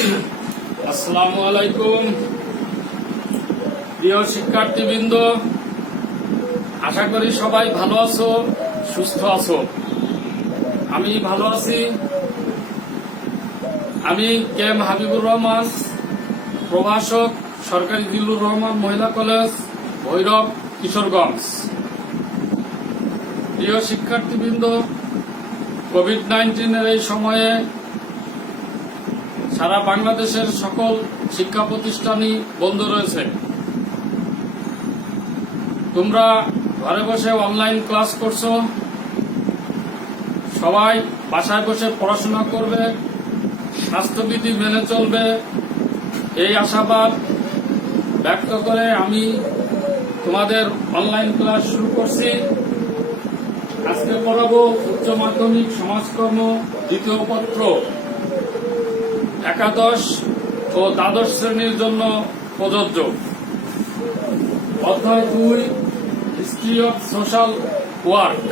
আসসালামু আলাইকুম প্রিয় শিক্ষার্থীবৃন্দ, আশা করি সবাই ভালো আছো, সুস্থ আছো। আমি ভালো আছি। আমি কে এম হাবিবুর রহমান, প্রভাষক, সরকারি জিল্লুর রহমান মহিলা কলেজ, ভৈরব, কিশোরগঞ্জ। প্রিয় শিক্ষার্থীবৃন্দ, কোভিড-19 এই সময়ে সারা বাংলাদেশের সকল শিক্ষা প্রতিষ্ঠানই বন্ধ রয়েছে। তোমরা ঘরে বসে অনলাইন ক্লাস করছো, সবাই বাসায় বসে পড়াশোনা করবে, স্বাস্থ্যবিধি মেনে চলবে, এই আশাবাদ ব্যক্ত করে আমি তোমাদের অনলাইন ক্লাস শুরু করছি। আজকে পড়াবো উচ্চ মাধ্যমিক সমাজকর্ম দ্বিতীয় পত্র, একাদশ ও দ্বাদশ শ্রেণীর জন্য প্রযোজ্য। অধ্যায় 2, হিস্ট্রি অফ সোশ্যাল ওয়ার্ক।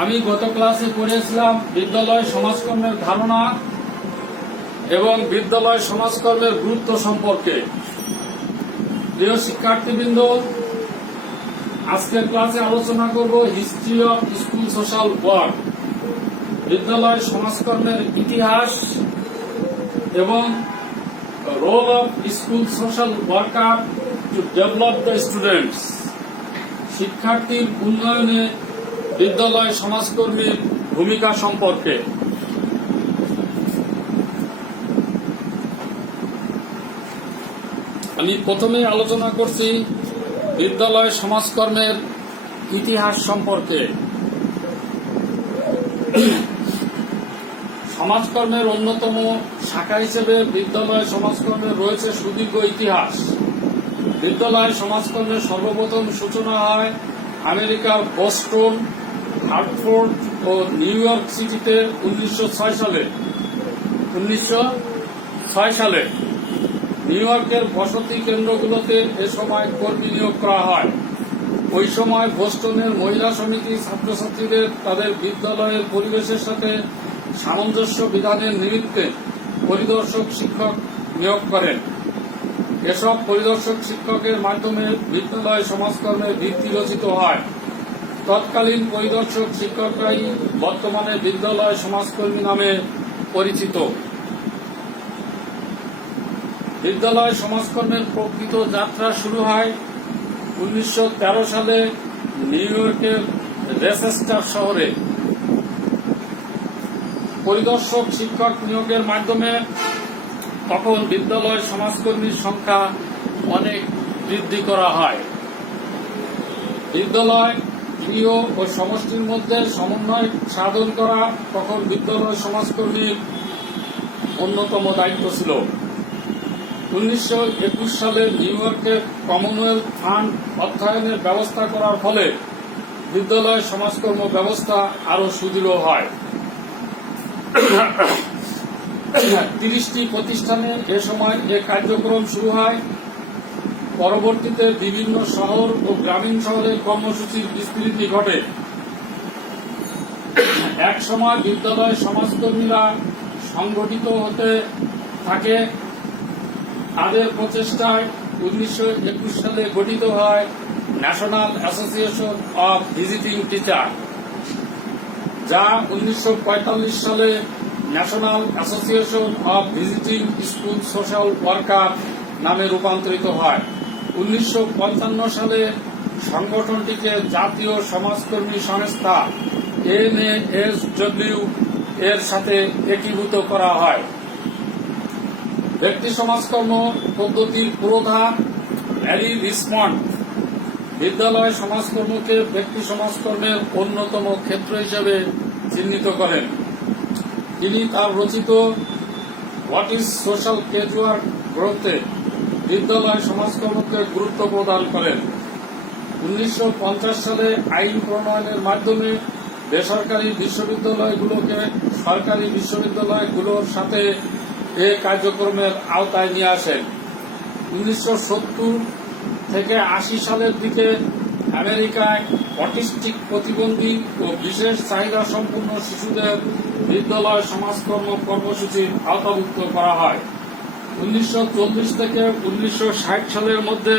আমি গত ক্লাসে পড়েছিলাম বিদ্যালয় সমাজকর্মের ধারণা এবং বিদ্যালয় সমাজকর্মের গুরুত্ব সম্পর্কে। প্রিয় শিক্ষার্থীবৃন্দ, আজকের ক্লাসে আলোচনা করব history of school social work, বিদ্যালয় সমাজকর্মের ইতিহাস এবং role of school social worker to develop the students, শিক্ষার্থীর উন্নয়নে বিদ্যালয় সমাজকর্মীর ভূমিকা সম্পর্কে। আমি প্রথমে আলোচনা করছি বিদ্যালয় সমাজকর্মের ইতিহাস সম্পর্কে। সমাজকর্মের অন্যতম শাখা হিসেবে বিদ্যালয় সমাজকর্মের রয়েছে সুদীর্ঘ ইতিহাস। বিদ্যালয় সমাজকর্মের সর্বপ্রথম সূচনা হয় আমেরিকার বোস্টন, হার্টফোর্ড ও নিউ ইয়র্ক সিটিতে 1906 সালে। নিউ ইয়র্কের বসতি কেন্দ্রগুলোতে এ সময় কর্মী নিয়োগ করা হয়। ওই সময় বোস্টনের মহিলা সমিতি ছাত্রছাত্রীদের তাদের বিদ্যালয়ের পরিবেশের সাথে সামঞ্জস্য বিধানের নিমিত্তে পরিদর্শক শিক্ষক নিয়োগ করেন। এসব পরিদর্শক শিক্ষকের মাধ্যমে বিদ্যালয় সমাজকর্মের ভিত্তি রচিত হয়। তৎকালীন পরিদর্শক শিক্ষকরাই বর্তমানে বিদ্যালয় সমাজকর্মী নামে পরিচিত। বিদ্যালয় সমাজকর্মের প্রকৃত যাত্রা শুরু হয় 1913 সালে নিউ ইয়র্কের রচেস্টার শহরে। পরিদর্শক শিক্ষক নিয়োগের মাধ্যমে তখন বিদ্যালয় সমাজকর্মীর সংখ্যা অনেক বৃদ্ধি করা হয়। বিদ্যালয়, গৃহ ও সমষ্টির মধ্যে সমন্বয় সাধন করা তখন বিদ্যালয় সমাজকর্মীর অন্যতম দায়িত্ব ছিল। 1921 সালে নিউ ইয়র্কের কমনওয়েলথ ফান্ড অর্থায়নের ব্যবস্থা করার ফলে বিদ্যালয় সমাজকর্ম ব্যবস্থা আরো সুদৃঢ় হয়। 30টি প্রতিষ্ঠানে এ সময় এ কার্যক্রম শুরু হয়। পরবর্তীতে বিভিন্ন শহর ও গ্রামীণ শহরে কর্মসূচির বিস্তৃতি ঘটে। এক সময় বিদ্যালয় সমাজকর্মীরা সংগঠিত হতে থাকে। তাদের প্রচেষ্টায় 1921 সালে গঠিত হয় national association of visiting teacher, যা 1945 সালে national association of visiting school social worker নামে রূপান্তরিত হয়। 1955 সালে সংগঠনটিকে জাতীয় সমাজকর্মী সংস্থা NASW এর সাথে একীভূত করা হয়। ব্যক্তি সমাজকর্ম পদ্ধতির পুরোধা হ্যারি রিচমন্ড বিদ্যালয় সমাজকর্মকে ব্যক্তি সমাজকর্মের অন্যতম ক্ষেত্র হিসেবে চিহ্নিত করেন। তিনি তার রচিত হোয়াট ইজ সোশ্যাল কেজওয়ার্ক গ্রন্থে বিদ্যালয় সমাজকর্মকে গুরুত্ব প্রদান করেন। 1950 সালে আইন প্রণয়নের মাধ্যমে বেসরকারি বিশ্ববিদ্যালয়গুলোকে সরকারি বিশ্ববিদ্যালয়গুলোর সাথে এ কার্যক্রমের আওতায় নিয়ে আসেন। 1970 থেকে 80 সালের দিকে আমেরিকায় অটিস্টিক প্রতিবন্ধী ও বিশেষ চাহিদা সম্পন্ন শিশুদের বিদ্যালয় সমাজকর্ম কর্মসূচির আওতাভুক্ত করা হয়। 1940 থেকে 1960 সালের মধ্যে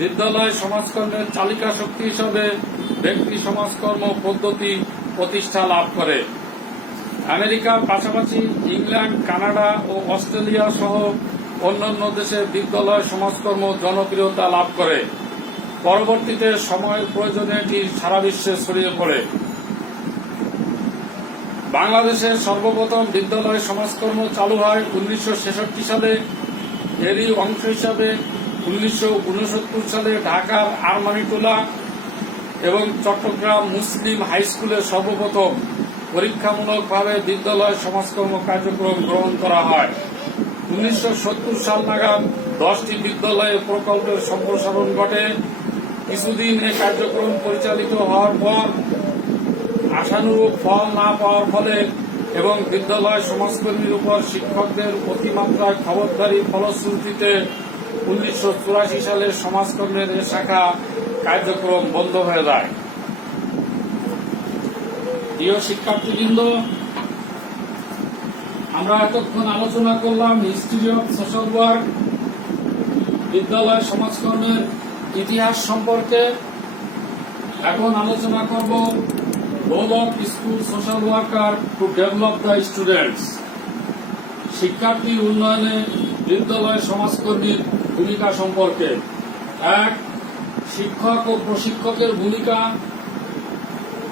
বিদ্যালয় সমাজকর্মের চালিকা শক্তি হিসাবে ব্যক্তি সমাজকর্ম পদ্ধতি প্রতিষ্ঠা লাভ করে। আমেরিকার পাশাপাশি ইংল্যান্ড, কানাডা ও অস্ট্রেলিয়া সহ অন্যান্য দেশে বিদ্যালয় সমাজকর্ম জনপ্রিয়তা লাভ করে। পরবর্তীতে সময়ের প্রয়োজনে এটি সারা বিশ্বে ছড়িয়ে পড়ে। বাংলাদেশের সর্বপ্রথম বিদ্যালয় সমাজকর্ম চালু হয় 1966 সালে। এরই অংশ হিসাবে 1969 সালে ঢাকার আরমানিটোলা এবং চট্টগ্রাম মুসলিম হাই স্কুলে সর্বপ্রথম পরীক্ষামূলকভাবে বিদ্যালয় সমাজকর্ম কার্যক্রম গ্রহণ করা হয়। 1970 সাল নাগাদ 10টি বিদ্যালয়ে প্রকল্পের সম্প্রসারণ ঘটে। কিছুদিন এই কার্যক্রম পরিচালিত হওয়ার পর আশানুরূপ ফল না পাওয়ার ফলে এবং বিদ্যালয় সমাজকর্মীর উপর শিক্ষকদের অতিমাত্রায় খবরদারির ফলশ্রুতিতে 1984 সালে সমাজকর্মের এ শাখা কার্যক্রম বন্ধ হয়ে যায়। প্রিয় শিক্ষার্থীবৃন্দ, আমরা এতক্ষণ আলোচনা করলাম হিস্ট্রি অফ সোশ্যাল ওয়ার্ক, বিদ্যালয় সমাজকর্মের ইতিহাস সম্পর্কে। এখন আলোচনা করব role of school social worker to develop the students, শিক্ষার্থীর উন্নয়নে বিদ্যালয় সমাজকর্মীর ভূমিকা সম্পর্কে। 1. শিক্ষক ও প্রশিক্ষকের ভূমিকা।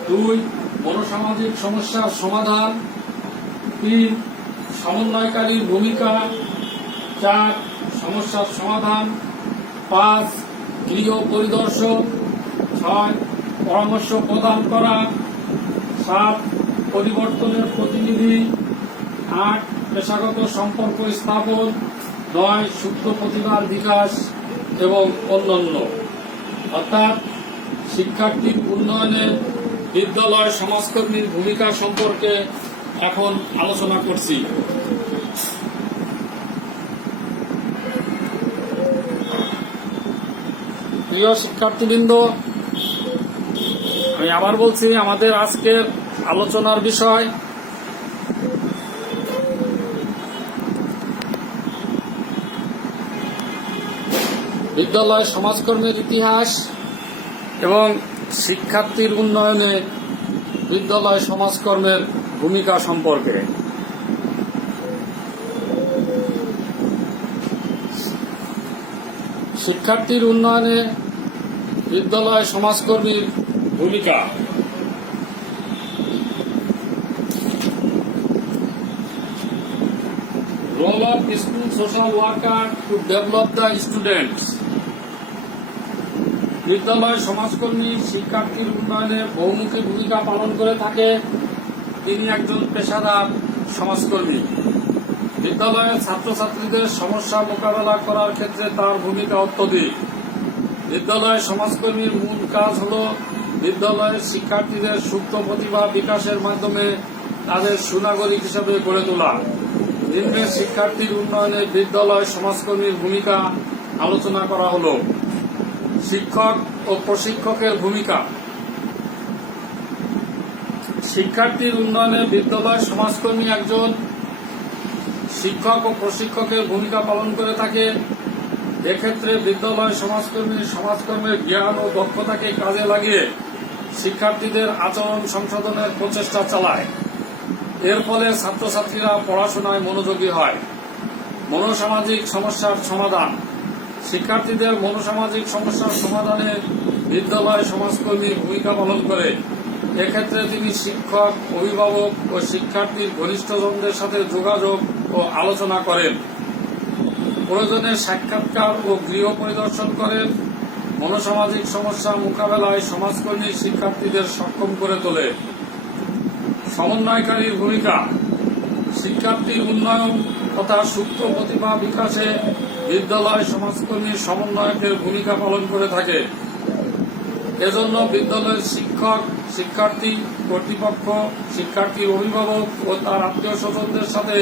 2. মনোসামাজিক সমস্যার সমাধান। 3. সমন্বয়কারীর ভূমিকা। 4. সমস্যার সমাধান। 5. গৃহ পরিদর্শন। 6. পরামর্শ প্রদান করা। 7. পরিবর্তনের প্রতিনিধি। 8. পেশাগত সম্পর্ক স্থাপন। 9. সুপ্ত প্রতিভার বিকাশ এবং অন্যান্য। অর্থাৎ শিক্ষার্থীর উন্নয়নে বিদ্যালয় সমাজকর্মীর ভূমিকা সম্পর্কে এখন আলোচনা করছি। প্রিয় শিক্ষার্থীবৃন্দ, আমি আবার বলছি, আমাদের আজকের আলোচনার বিষয় বিদ্যালয় সমাজকর্মের ইতিহাস এবং শিক্ষার্থীর উন্নয়নে বিদ্যালয় সমাজকর্মের ভূমিকা সম্পর্কে। শিক্ষার্থীর উন্নয়নে বিদ্যালয় সমাজকর্মীর ভূমিকা। Role of school social worker to develop the students, বিদ্যালয় সমাজকর্মী শিক্ষার্থীর উন্নয়নে বহুমুখী ভূমিকা পালন করে থাকে। তিনি একজন পেশাদার সমাজকর্মী। বিদ্যালয়ের ছাত্রছাত্রীদের সমস্যা মোকাবেলা করার ক্ষেত্রে তার ভূমিকা অত্যধিক। বিদ্যালয় সমাজকর্মীর মূল কাজ হল বিদ্যালয়ের শিক্ষার্থীদের সুপ্ত প্রতিভা বিকাশের মাধ্যমে তাদের সুনাগরিক হিসেবে গড়ে তোলা। নিম্নে শিক্ষার্থীর উন্নয়নে বিদ্যালয় সমাজকর্মীর ভূমিকা আলোচনা করা হল। শিক্ষক ও প্রশিক্ষকের ভূমিকা। শিক্ষার্থীর উন্নয়নে বিদ্যালয় সমাজকর্মী একজন শিক্ষক ও প্রশিক্ষকের ভূমিকা পালন করে থাকে। এক্ষেত্রে বিদ্যালয় সমাজকর্মী সমাজকর্মের জ্ঞান ও দক্ষতাকে কাজে লাগিয়ে শিক্ষার্থীদের আচরণ সংশোধনের প্রচেষ্টা চালায়। এর ফলে ছাত্রছাত্রীরা পড়াশোনায় মনোযোগী হয়। মনোসামাজিক সমস্যার সমাধান। শিক্ষার্থীদের মনোসামাজিক সমস্যার সমাধানে বিদ্যালয় সমাজকর্মী ভূমিকা পালন করে। এক্ষেত্রে তিনি শিক্ষক, অভিভাবক ও শিক্ষার্থীর ঘনিষ্ঠজনদের সাথে যোগাযোগ ও আলোচনা করেন। প্রয়োজনে সাক্ষাৎকার ও গৃহ পরিদর্শন করেন। মনোসামাজিক সমস্যা মোকাবেলায় সমাজকর্মী শিক্ষার্থীদের সক্ষম করে তোলে। সমন্বয়কারীর ভূমিকা। শিক্ষার্থীর উন্নয়ন তথা সুপ্ত প্রতিভা বিকাশে বিদ্যালয় সমাজকর্মী সমন্বয়কের ভূমিকা পালন করে থাকে। এজন্য বিদ্যালয়ের শিক্ষক, শিক্ষার্থী, কর্তৃপক্ষ, শিক্ষার্থীর অভিভাবক ও তার আত্মীয় স্বজনদের সাথে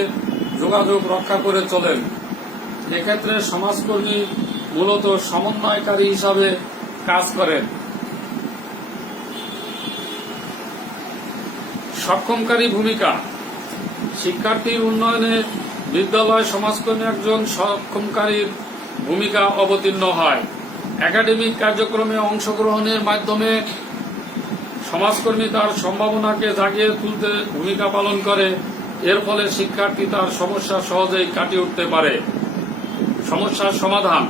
যোগাযোগ রক্ষা করে চলেন। এক্ষেত্রে সমাজকর্মী মূলত সমন্বয়কারী হিসাবে কাজ করেন। সক্ষমকারী ভূমিকা। শিক্ষার্থীর উন্নয়নে বিদ্যালয় সমাজকর্মী একজন সক্ষমকারীর ভূমিকা অবতীর্ণ হয়। একাডেমিক কার্যক্রমে অংশগ্রহণের মাধ্যমে সমাজকর্মী তার সম্ভাবনাকে জাগিয়ে তুলতে ভূমিকা পালন করে। এর ফলে শিক্ষার্থী তার সমস্যা সহজেই কাটিয়ে উঠতে পারে। সমস্যার সমাধান।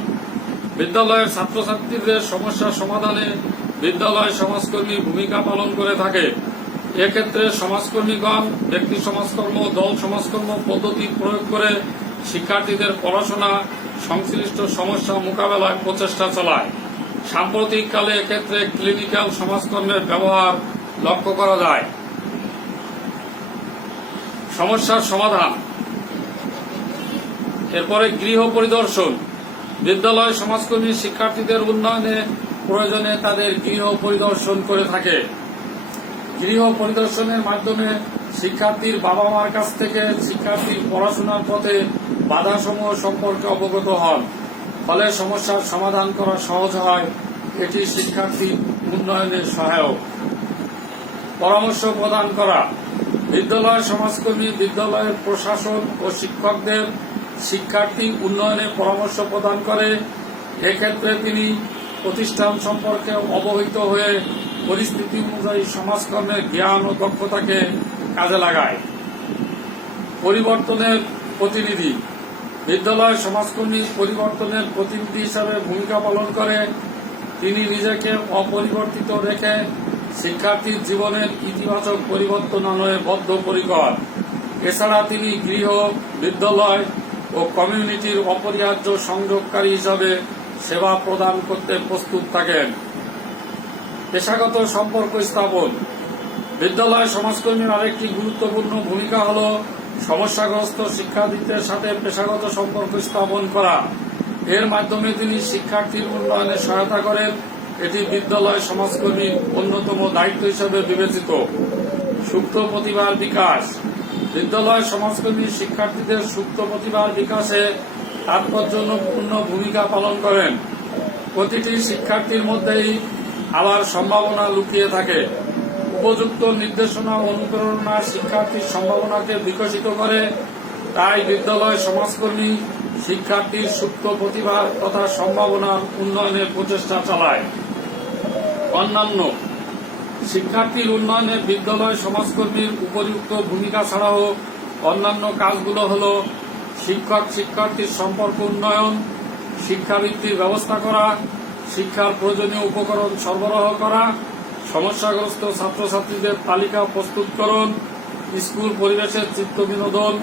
বিদ্যালয়ের ছাত্রছাত্রীদের সমস্যা সমাধানে বিদ্যালয় সমাজকর্মী ভূমিকা পালন করে থাকে। এক্ষেত্রে সমাজকর্মীগণ ব্যক্তি সমাজকর্ম, দল সমাজকর্ম পদ্ধতি প্রয়োগ করে শিক্ষার্থীদের পড়াশোনা সংশ্লিষ্ট সমস্যা মোকাবেলায় প্রচেষ্টা চালায়। সাম্প্রতিককালে এক্ষেত্রে ক্লিনিক্যাল সমাজকর্মের ব্যবহার লক্ষ্য করা যায়। সমস্যার সমাধান। এরপরে গৃহ পরিদর্শন। বিদ্যালয় সমাজকর্মী শিক্ষার্থীদের উন্নয়নে প্রয়োজনে তাদের গৃহ পরিদর্শন করে থাকে। গৃহ পরিদর্শনের মাধ্যমে শিক্ষার্থীর বাবা মার কাছ থেকে শিক্ষার্থীর পড়াশোনার পথে বাধাসমূহ সম্পর্কে অবগত হন। ফলে সমস্যার সমাধান করা সহজ হয়। এটি শিক্ষার্থীর উন্নয়নে সহায়ক। পরামর্শ প্রদান করা। বিদ্যালয় সমাজকর্মী বিদ্যালয়ের প্রশাসন ও শিক্ষকদের শিক্ষার্থী উন্নয়নে পরামর্শ প্রদান করে। এক্ষেত্রে তিনি প্রতিষ্ঠান সম্পর্কে অবহিত হয়ে পরিস্থিতি অনুযায়ী সমাজকর্মের জ্ঞান ও দক্ষতাকে কাজে লাগায়। পরিবর্তনের প্রতিনিধি। বিদ্যালয় সমাজকর্মী পরিবর্তনের প্রতিনিধি হিসাবে ভূমিকা পালন করে। তিনি নিজেকে অপরিবর্তিত রেখে শিক্ষার্থীর জীবনের ইতিবাচক পরিবর্তন আনয়ে বদ্ধপরিকর। এছাড়া তিনি গৃহ, বিদ্যালয় ও কমিউনিটির অপরিহার্য সংযোগকারী হিসাবে সেবা প্রদান করতে প্রস্তুত থাকেন। পেশাগত সম্পর্ক স্থাপন। বিদ্যালয় সমাজকর্মীর আরেকটি গুরুত্বপূর্ণ ভূমিকা হল সমস্যাগ্রস্ত শিক্ষার্থীদের সাথে পেশাগত সম্পর্ক স্থাপন করা। এর মাধ্যমে তিনি শিক্ষার্থীর উন্নয়নে সহায়তা করেন। এটি বিদ্যালয় সমাজকর্মীর অন্যতম দায়িত্ব হিসেবে বিবেচিত। সুপ্ত প্রতিভার বিকাশ। বিদ্যালয় সমাজকর্মী শিক্ষার্থীদের সুপ্ত প্রতিভার বিকাশে তাৎপর্যপূর্ণ ভূমিকা পালন করেন। প্রতিটি শিক্ষার্থীর মধ্যেই আবার সম্ভাবনা লুকিয়ে থাকে। উপযুক্ত নির্দেশনা ও অনুপ্রেরণা শিক্ষার্থীর সম্ভাবনাকে বিকশিত করে। তাই বিদ্যালয় সমাজকর্মী শিক্ষার্থীর সুপ্ত প্রতিভা তথা সম্ভাবনার উন্নয়নের প্রচেষ্টা চালায়। অন্যান্য। শিক্ষার্থীর উন্নয়নে বিদ্যালয় সমাজকর্মীর উপযুক্ত ভূমিকা ছাড়াও অন্যান্য কাজগুলো হল শিক্ষক শিক্ষার্থীর সম্পর্ক উন্নয়ন, শিক্ষাবৃত্তির ব্যবস্থা করা, শিক্ষার প্রয়োজনীয় উপকরণ সরবরাহ করা, সমস্যাগ্রস্ত ছাত্রছাত্রীদের তালিকা প্রস্তুতকরণ, স্কুল পরিবেশের চিত্ত বিনোদন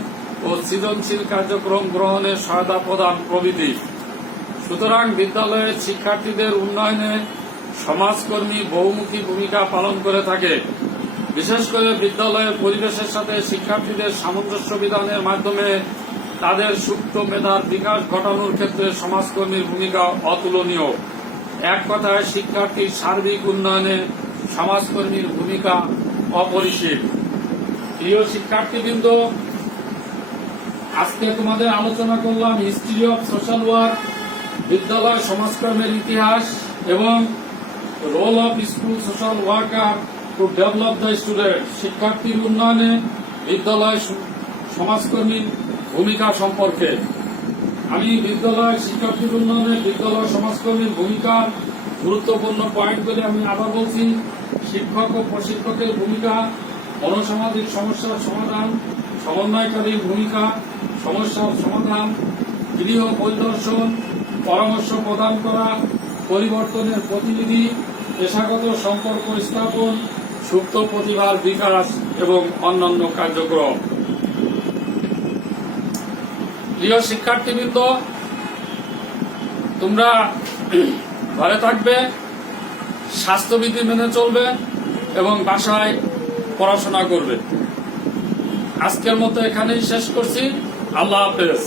ও সৃজনশীল কার্যক্রম গ্রহণের সহায়তা প্রদান প্রভৃতি। সুতরাং বিদ্যালয়ের শিক্ষার্থীদের উন্নয়নে সমাজকর্মী বহুমুখী ভূমিকা পালন করে থাকে। বিশেষ করে বিদ্যালয়ের পরিবেশের সাথে শিক্ষার্থীদের সামঞ্জস্য বিধানের মাধ্যমে তাদের সুপ্ত মেধার বিকাশ ঘটানোর ক্ষেত্রে সমাজকর্মীর ভূমিকা অতুলনীয়। এক কথায় শিক্ষার্থীর সার্বিক উন্নয়নে সমাজকর্মীর ভূমিকা অপরিসীম। প্রিয় শিক্ষার্থীবৃন্দ, আজকে তোমাদের আলোচনা করলাম হিস্ট্রি অফ সোশ্যাল ওয়ার্ক, বিদ্যালয় সমাজকর্মের ইতিহাস এবং role of school social worker to develop the student. শিক্ষার্থীর উন্নয়নে বিদ্যালয় সমাজকর্মীর ভূমিকা সম্পর্কে আমি বিদ্যালয় শিক্ষার্থীর উন্নয়নে বিদ্যালয় সমাজকর্মীর ভূমিকার গুরুত্বপূর্ণ পয়েন্টগুলি আমি আবার বলছি। শিক্ষক ও প্রশিক্ষকের ভূমিকা, মনোসামাজিক সমস্যার সমাধান, সমন্বয়কারীর ভূমিকা, সমস্যার সমাধান, গৃহ পরিদর্শন, পরামর্শ প্রদান করা, পরিবর্তনের প্রতিনিধি, পেশাগত সম্পর্ক স্থাপন, সুপ্ত প্রতিভার বিকাশ এবং অন্যান্য কার্যক্রম। প্রিয় শিক্ষার্থীবৃন্দ, তোমরা ঘরে থাকবে, স্বাস্থ্যবিধি মেনে চলবে এবং বাসায় পড়াশোনা করবে। আজকের মতো এখানেই শেষ করছি। আল্লাহ হাফেজ।